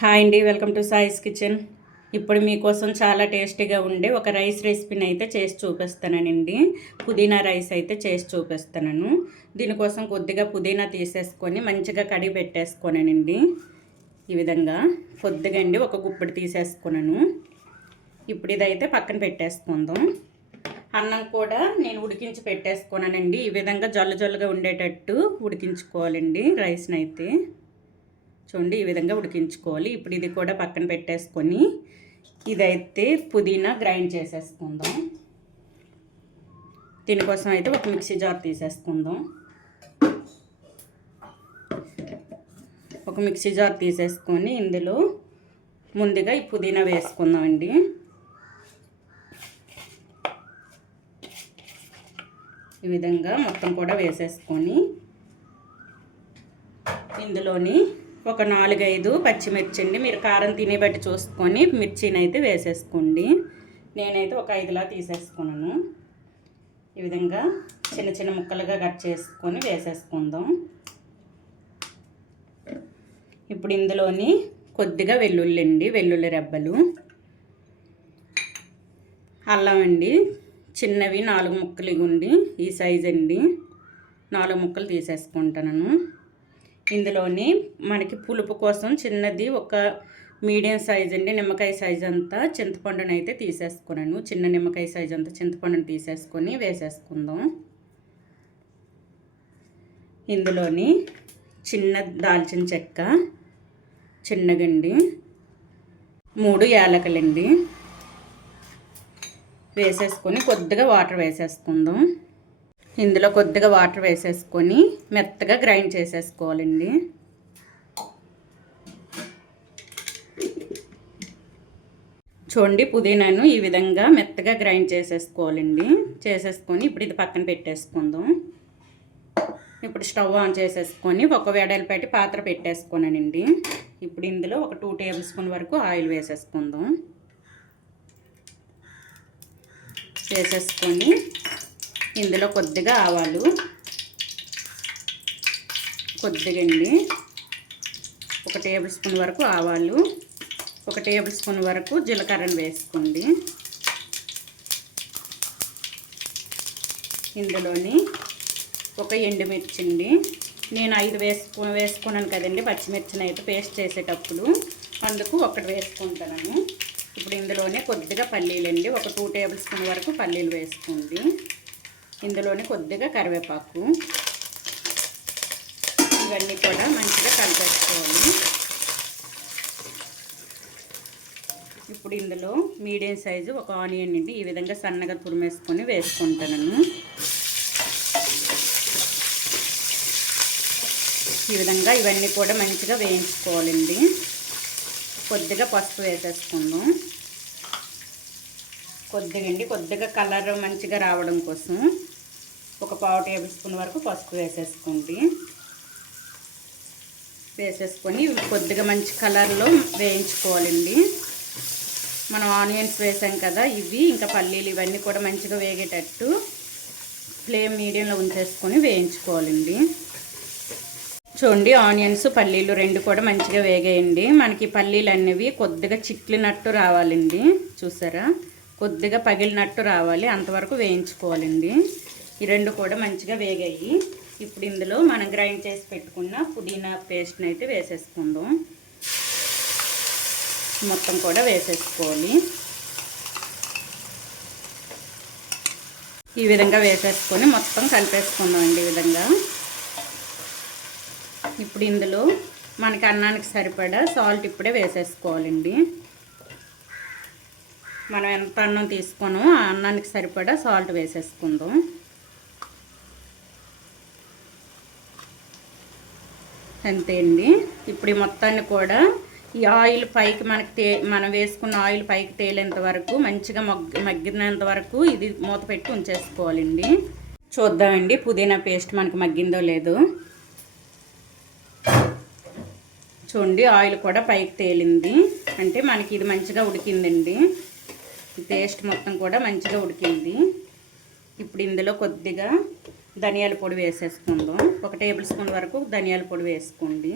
Hi అండి, welcome to సాయిస్ kitchen. ఇప్పుడు మీకోసం చాలా టేస్టీగా ఉండే ఒక రైస్ రెసిపీని అయితే చేసి చూపిస్తానండి. పుదీనా రైస్ అయితే చేసి చూపిస్తాను. దీనికోసం కొద్దిగా పుదీనా తీసేసుకొని మంచిగా కడిగి పెట్టేసుకోనండి. ఈ విధంగా కొద్దిగా అండి ఒక గుప్పెడు తీసేసుకున్నాను. ఇప్పుడు ఇదైతే పక్కన పెట్టేసుకుందాం. అన్నం కూడా నేను ఉడికించి పెట్టేసుకున్నానండి. ఈ విధంగా జల్లుగా ఉండేటట్టు ఉడికించుకోవాలండి రైస్ని అయితే. చూడండి, ఈ విధంగా ఉడికించుకోవాలి. ఇప్పుడు ఇది కూడా పక్కన పెట్టేసుకొని ఇదైతే పుదీనా గ్రైండ్ చేసేసుకుందాం. దీనికోసం అయితే ఒక మిక్సీ జార్ తీసేసుకుందాం. ఒక మిక్సీ జార్ తీసేసుకొని ఇందులో ముందుగా ఈ పుదీనా వేసుకుందామండి. ఈ విధంగా మొత్తం కూడా వేసేసుకొని ఇందులోని ఒక 4-5 పచ్చిమిర్చి అండి. మీరు కారం తినే బట్టి చూసుకొని మిర్చిని అయితే వేసేసుకోండి. నేనైతే ఒక 5లా తీసేసుకున్నాను. ఈ విధంగా చిన్న చిన్న ముక్కలుగా కట్ చేసుకొని వేసేసుకుందాం. ఇప్పుడు ఇందులోని కొద్దిగా వెల్లుల్లి అండి, వెల్లుల్లి రెబ్బలు, అల్లం అండి, చిన్నవి 4 ముక్కలు ఇవ్వండి. ఈ సైజ్ అండి 4 ముక్కలు తీసేసుకుంటాను. ఇందులోని మనకి పులుపు కోసం చిన్నది ఒక మీడియం సైజ్ అండి, నిమ్మకాయ సైజ్ అంతా చింతపండుని అయితే తీసేసుకున్నాను. చిన్న నిమ్మకాయ సైజ్ అంతా చింతపండుని తీసేసుకొని వేసేసుకుందాం. ఇందులోని చిన్న దాల్చిన చెక్క చిన్నగండి, 3 యాలకులండి వేసేసుకొని కొద్దిగా వాటర్ వేసేసుకుందాం. ఇందులో కొద్దిగా వాటర్ వేసేసుకొని మెత్తగా గ్రైండ్ చేసేసుకోవాలండి. చూడండి, పుదీనాను ఈ విధంగా మెత్తగా గ్రైండ్ చేసేసుకోవాలండి. చేసేసుకొని ఇప్పుడు ఇది పక్కన పెట్టేసుకుందాం. ఇప్పుడు స్టవ్ ఆన్ చేసేసుకొని ఒక వెడల్పాటి పాత్ర పెట్టేసుకున్నానండి. ఇప్పుడు ఇందులో ఒక 2 టేబుల్ స్పూన్ వరకు ఆయిల్ వేసేసుకుందాం. వేసేసుకొని ఇందులో కొద్దిగా ఆవాలు, కొద్దిగా అండి 1 టేబుల్ స్పూన్ వరకు ఆవాలు, 1 టేబుల్ స్పూన్ వరకు జీలకర్రను వేసుకోండి. ఇందులోని ఒక ఎండుమిర్చి అండి, నేను 5 వేసుకున్నాను కదండి పచ్చిమిర్చిని అయితే పేస్ట్ చేసేటప్పుడు, అందుకు 1 వేసుకుంటాను. ఇప్పుడు ఇందులోనే కొద్దిగా పల్లీలండి, ఒక 2 టేబుల్ స్పూన్ వరకు పల్లీలు వేసుకోండి. ఇందులోనే కొద్దిగా కరివేపాకు, ఇవన్నీ కూడా మంచిగా కలిపేసుకోవాలి. ఇప్పుడు ఇందులో మీడియం సైజు ఒక ఆనియన్ అండి, ఈ విధంగా సన్నగా తురిమేసుకొని వేసుకుంటాను. ఈ విధంగా ఇవన్నీ కూడా మంచిగా వేయించుకోవాలండి. కొద్దిగా పసుపు వేసేసుకుందాం. కొద్దిగా కలర్ మంచిగా రావడం కోసం ఒక 1/2 టేబుల్ స్పూన్ వరకు పసుపు వేసేసుకోండి. వేసేసుకొని కొద్దిగా మంచి కలర్లో వేయించుకోవాలండి. మనం ఆనియన్స్ వేసాం కదా, ఇవి ఇంకా పల్లీలు ఇవన్నీ కూడా మంచిగా వేగేటట్టు ఫ్లేమ్ మీడియంలో ఉంచేసుకొని వేయించుకోవాలండి. చూడండి, ఆనియన్స్ పల్లీలు 2 కూడా మంచిగా వేగేయండి. మనకి పల్లీలు అనేవి కొద్దిగా చిట్లినట్టు రావాలండి. చూసారా, కొద్దిగా పగిలినట్టు రావాలి, అంతవరకు వేయించుకోవాలండి. ఈ 2 కూడా మంచిగా వేగాయి. ఇప్పుడు ఇందులో మనం గ్రైండ్ చేసి పెట్టుకున్న పుదీనా పేస్ట్ని అయితే వేసేసుకుందాం. మొత్తం కూడా వేసేసుకోవాలి. ఈ విధంగా వేసేసుకొని మొత్తం కలిపేసుకుందాం అండి. ఈ విధంగా ఇప్పుడు ఇందులో మనకి అన్నానికి సరిపడా సాల్ట్ ఇప్పుడే వేసేసుకోవాలండి. మనం ఎంత అన్నం తీసుకున్నామో ఆ అన్నానికి సరిపడా సాల్ట్ వేసేసుకుందాం. అంతే అండి. ఇప్పుడు ఈ మొత్తాన్ని కూడా ఈ ఆయిల్ పైకి మనం వేసుకున్న ఆయిల్ పైకి తేలేంత వరకు మంచిగా మగ్గినంత వరకు ఇది మూత పెట్టి ఉంచేసుకోవాలండి. చూద్దామండి పుదీనా పేస్ట్ మనకు మగ్గిందో లేదో. చూడండి, ఆయిల్ కూడా పైకి తేలింది, అంటే మనకి ఇది మంచిగా ఉడికిందండి. పేస్ట్ మొత్తం కూడా మంచిగా ఉడికింది. ఇప్పుడు ఇందులో కొద్దిగా ధనియాల పొడి వేసేసుకుందాం. 1 టేబుల్ స్పూన్ వరకు ధనియాల పొడి వేసుకోండి.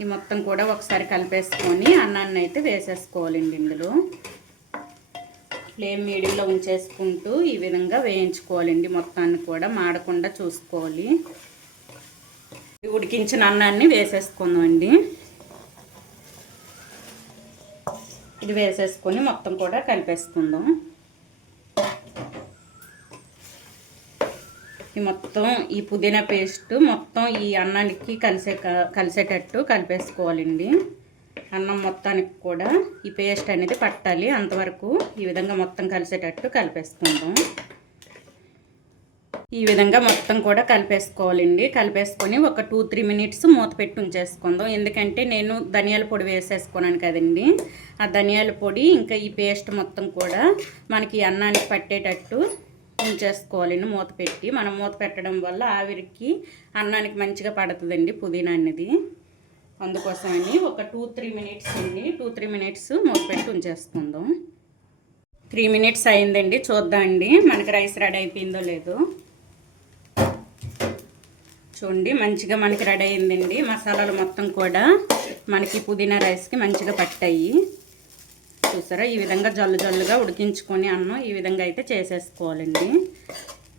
ఈ మొత్తం కూడా ఒకసారి కలిపేసుకొని అన్నాన్ని అయితే వేసేసుకోవాలండి. ఇందులో ఫ్లేమ్ మీడియంలో ఉంచేసుకుంటూ ఈ విధంగా వేయించుకోవాలండి. మొత్తాన్ని కూడా మాడకుండా చూసుకోవాలి. ఉడికించిన అన్నాన్ని వేసేసుకుందామండి. ఇది వేసేసుకొని మొత్తం కూడా కలిపేసుకుందాం. ఈ మొత్తం ఈ పుదీనా పేస్ట్ మొత్తం ఈ అన్నానికి కలిసేటట్టు కలిపేసుకోవాలండి. అన్నం మొత్తానికి కూడా ఈ పేస్ట్ అనేది పట్టాలి. అంతవరకు ఈ విధంగా మొత్తం కలిసేటట్టు కలిపేసుకుందాం. ఈ విధంగా మొత్తం కూడా కలిపేసుకోవాలండి. కలిపేసుకొని ఒక 2-3 మినిట్స్ మూత పెట్టి ఉంచేసుకుందాం. ఎందుకంటే నేను ధనియాల పొడి వేసేసుకున్నాను కదండి. ఆ ధనియాల పొడి ఇంకా ఈ పేస్ట్ మొత్తం కూడా మనకి అన్నానికి పట్టేటట్టు ఉంచేసుకోవాలండి మూత పెట్టి. మనం మూత పెట్టడం వల్ల ఆవిరికి అన్నానికి మంచిగా పడుతుందండి పుదీనా అనేది. అందుకోసమని ఒక 2-3 మినిట్స్ అండి. 2-3 మినిట్స్ మూత పెట్టి ఉంచేసుకుందాం. 3 మినిట్స్ అయిందండి. చూద్దామండి మనకి రైస్ రెడీ అయిపోయిందో లేదో. చూడండి మంచిగా మనకి రెడీ అయిందండి. మసాలాలు మొత్తం కూడా మనకి పుదీనా రైస్కి మంచిగా పట్టాయి. చూసారా, ఈ విధంగా జల్లుగా ఉడికించుకొని అన్నం ఈ విధంగా అయితే చేసేసుకోవాలండి.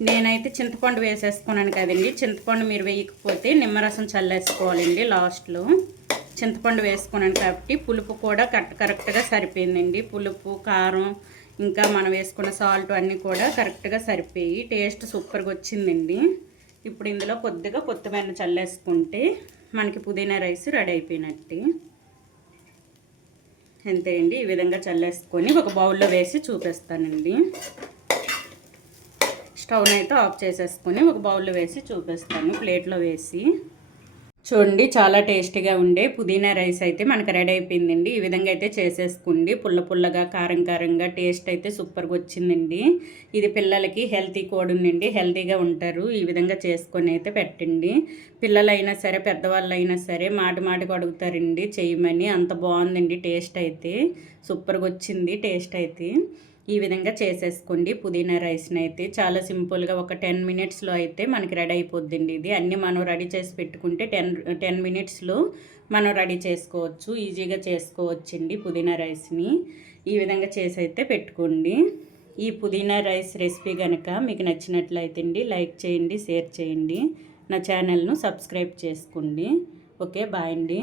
నేనైతే చింతపండు వేసేసుకున్నాను కదండి. చింతపండు మీరు వేయకపోతే నిమ్మరసం చల్లేసుకోవాలండి లాస్ట్లో. చింతపండు వేసుకున్నాను కాబట్టి పులుపు కూడా కరెక్ట్గా సరిపోయిందండి. పులుపు, కారం, ఇంకా మనం వేసుకున్న సాల్ట్ అన్నీ కూడా కరెక్ట్గా సరిపోయి టేస్ట్ సూపర్గా వచ్చిందండి. ఇప్పుడు ఇందులో కొద్దిగా కొత్తిమీర చల్లేసుకుంటే మనకి పుదీనా రైస్ రెడీ అయిపోయినట్టు. అంతే అండి. ఈ విధంగా చల్లేసుకొని ఒక బౌల్లో వేసి చూపిస్తానండి. స్టవ్ని అయితే ఆఫ్ చేసేసుకొని ఒక బౌల్లో వేసి చూపిస్తాను, ప్లేట్లో వేసి. చూడండి చాలా టేస్టీగా ఉండే పుదీనా రైస్ అయితే మనకు రెడీ అయిపోయిందండి. ఈ విధంగా అయితే చేసేసుకోండి. పుల్లగా కారంగా టేస్ట్ అయితే సూపర్గా వచ్చిందండి. ఇది పిల్లలకి హెల్తీ కూడా ఉండండి, హెల్తీగా ఉంటారు. ఈ విధంగా చేసుకొని అయితే పెట్టండి. పిల్లలైనా సరే పెద్దవాళ్ళైనా సరే మాటికి అడుగుతారండి చేయమని. అంత బాగుందండి టేస్ట్ అయితే. సూపర్గా వచ్చింది టేస్ట్ అయితే. ఈ విధంగా చేసేసుకోండి పుదీనా రైస్ని అయితే. చాలా సింపుల్గా ఒక 10 మినిట్స్లో అయితే మనకి రెడీ అయిపోద్దండి. ఇది అన్నీ మనం రెడీ చేసి పెట్టుకుంటే 10 మినిట్స్లో మనం రెడీ చేసుకోవచ్చు, ఈజీగా చేసుకోవచ్చండి పుదీనా రైస్ని. ఈ విధంగా చేసి అయితే పెట్టుకోండి. ఈ పుదీనా రైస్ రెసిపీ కనుక మీకు నచ్చినట్లయితే అండి లైక్ చేయండి, షేర్ చేయండి, నా ఛానల్ను సబ్స్క్రైబ్ చేసుకోండి. ఓకే, బాయ్ అండి.